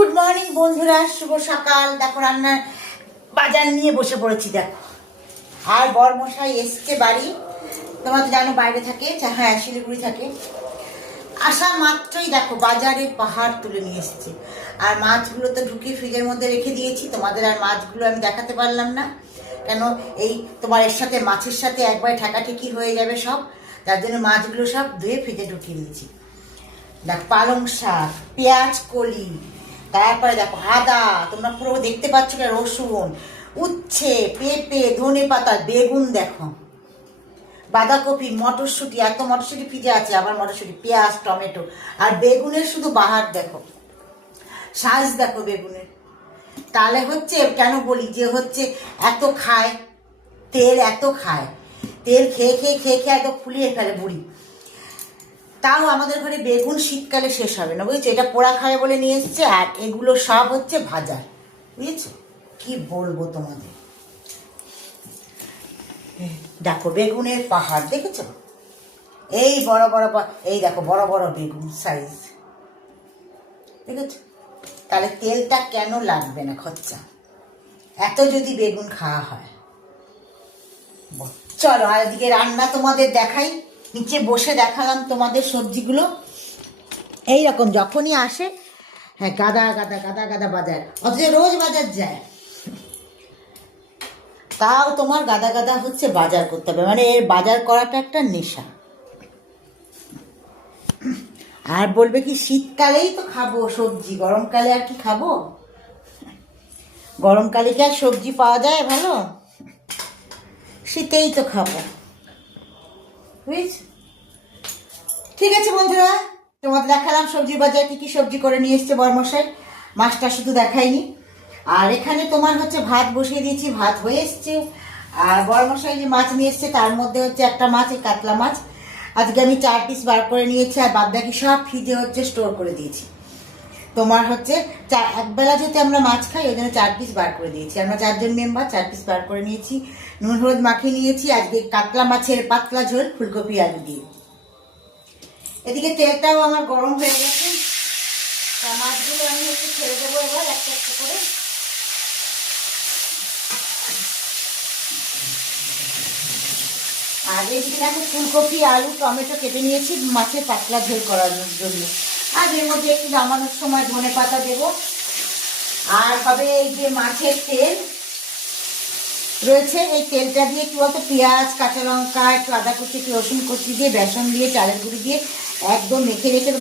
Good morning বন্ধুরা, শুভ সকাল। দেখো রান্নার বাজার নিয়ে বসে পড়েছি। দেখো আর বরমশাই এসছে বাড়ি। তোমরা তো জানো বাইরে থাকে, হ্যাঁ শিলিগুড়ি থাকে। আসা মাত্রই দেখো বাজারে পাহাড় তুলে নিয়ে এসছে। আর মাছগুলো তো ঢুকিয়ে ফ্রিজের মধ্যে রেখে দিয়েছি। তোমাদের আর মাছগুলো আমি দেখাতে পারলাম না, কেন এই তোমার এর সাথে মাছের সাথে একবার ঠেকাঠেকি হয়ে যাবে সব। তার জন্য মাছগুলো সব ধুয়ে ফ্রিজে ঢুকিয়ে দিয়েছি। দেখ পালং শাক, পেঁয়াজ কলি, তারপরে দেখো আদা, তোমরা পুরো দেখতে পাচ্ছ না, রসুন, উচ্ছে, পেঁপে, ধনে পাতা, বেগুন, দেখো বাঁধাকপি, মটরশুঁটি, এত মটরশুঁটি ফ্রিজে আছে, আবার মটরশুঁটি, পেঁয়াজ, টমেটো, আর বেগুনের শুধু বাহার দেখো, সাইজ দেখো বেগুনের। তাহলে হচ্ছে কেন বলি যে হচ্ছে এত খায় তেল, এত খায় তেল, খেয়ে খেয়ে খেয়ে খেয়ে এত ফুলিয়ে ফেলে বুড়ি। তাও আমাদের ঘরে বেগুন শীতকালে শেষ হবে না, বুঝেছো? এটা পোড়া খায় বলে নিয়ে এসছে। আর এগুলো সব হচ্ছে ভাজার, বুঝেছো? কি বলবো তোমাদের। দেখো বেগুনের পাহাড় দেখেছো, এই বড় বড়, এই দেখো বড় বড় বেগুন সাইজ, দেখেছো? তাহলে তেলটা কেন লাগবে না খরচা, এত যদি বেগুন খাওয়া হয়। চলো আর এদিকে রান্না তোমাদের দেখাই। নিচে বসে দেখালাম তোমাদের সবজিগুলো। এইরকম যখনই আসে, হ্যাঁ গাদা গাদা গাদা গাদা বাজার, অথচ রোজ বাজার যায়, তাও তোমার গাদা গাদা হচ্ছে বাজার করতে হবে। মানে এর বাজার করাটা একটা নেশা। আর বলবে কি শীতকালেই তো খাবো সবজি, গরমকালে আর কি খাবো? গরমকালে কি আর সবজি পাওয়া যায় ভালো? শীতেই তো খাবো, বুঝছ? ঠিক আছে বন্ধুরা, তোমাদের দেখালাম সবজি বাজার কি কি সবজি করে নিয়ে এসছে বরমশাই। মাছটা শুধু দেখাইনি। আর এখানে তোমার হচ্ছে ভাত বসিয়ে দিয়েছি, ভাত হয়ে এসছে। আর বরমশাই যে মাছ নিয়ে এসছে তার মধ্যে হচ্ছে একটা মাছ, এই কাতলা মাছ। আজকে আমি 4 পিস বার করে নিয়েছি, আর বাদ বাকি সব ফ্রিজে হচ্ছে স্টোর করে দিয়েছি। তোমার হচ্ছে একবেলা যেতে আমরা মাছ খাই, ওই জন্য 4 পিস বার করে দিয়েছি। আমরা 4 জন মেম্বার, 4 পিস বার করে নিয়েছি। নুন হলুদ মাখিয়ে নিয়েছি। আজকে কাতলা মাছের পাতলা ঝোল, ফুলকপি আলু দিয়ে। এদিকে তেলটাও আমার গরম হয়ে গেছে। মাছগুলো আমি একটু ছেড়ে দেবো এবার একটা একটা করে। আর এদিকে দেখো ফুলকপি আলু টমেটো কেটে নিয়েছি মাছের পাতলা ঝোল করার জন্য। আর এর মধ্যে একটু নামানোর সময় ধনে পাতা দেবো। আর হবে এই যে মাছের তেল রয়েছে, এই তেলটা দিয়ে কি বলতো, পেঁয়াজ, কাঁচা লঙ্কা, একটু আদা কুচি, একটু রসুন কুচি দিয়ে, বেসন দিয়ে, চালের গুঁড়ি দিয়ে একদম মেখে রেখে